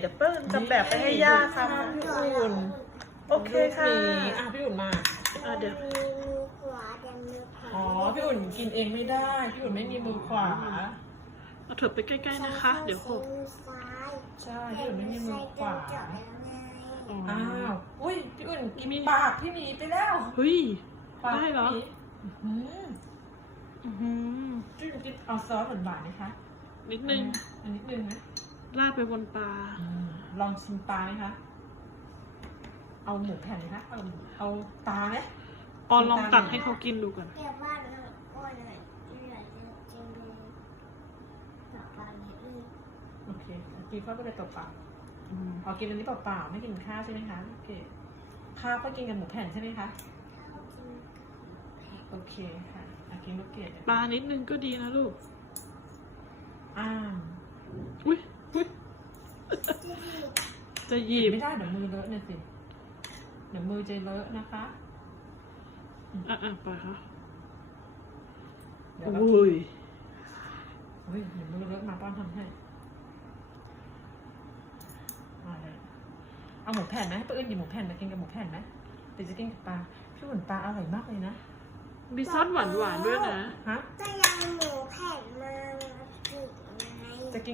เดี๋ยวเปิ้ลจำแบบไปให้ย่าค่ะพี่อุ่นโอเคค่ะลูกหมีอะพี่อุ่นมาอะเดี๋ยวมีมือขวาแต่มือขวาอ๋อพี่อุ่นกินเองไม่ได้พี่อุ่นไม่มีมือขวาเอาเถอะไปใกล้ๆนะคะ เดี๋ยวหกมือซ้ายใช่พี่อุ่นไม่มีมือขวาใส่กระจกแล้วไงอ๋ออ้าวอุ้ยพี่อุ่นกินปากพี่หมีไปแล้วเฮ้ยปากได้เหรอพี่หมีอื้อหืออื้อหือพี่อุ่นกินเอาซอสหวานๆไหมคะนิดนึงอันนิดนึงนะ ราดไปบนปลาอืมลองชิมปลาไหมคะ เอาหมูแผ่นไหมคะ เอาเอาปลาไหมปอนลองตักให้เขากินดูก่อนเดี๋ยวบ้านเราอ้วนหน่อยเหลือจะจะมีต่อไปนี้อีกโอเคกินข้าวก็ไปตบปากอืมอ๋อกินอันนี้เปล่าๆไม่กินข้าวใช่ไหมคะโอเคข้าวก็กินกับหมูแผ่นใช่ไหมคะเขากินโอเคค่ะอากินลูกเกดปลานิดนึงก็ดีนะลูก อ่า อุ้ยอุ้ย จะหยิบไม่ได้เดี๋ยวมือเลอะเนี่ยสิ เดี๋ยวมือจะเลอะนะคะอะอะไปค่ะเดี๋ยวเราอุ้ยเฮ้ยเดี๋ยวมือเลอะมาป้อนทำให้มาเลยเอาหมูแผ่นไหมให้ป้าเอิญหยิบหมูแผ่นมากินกับหมูแผ่นไหมเดี๋ยวจะกินกับปลาพี่หุ่นปลาอร่อยมากเลยนะ มีซอสหวานๆด้วยนะ ฮะก็ยังหมูแผ่นมากินไงจะกิน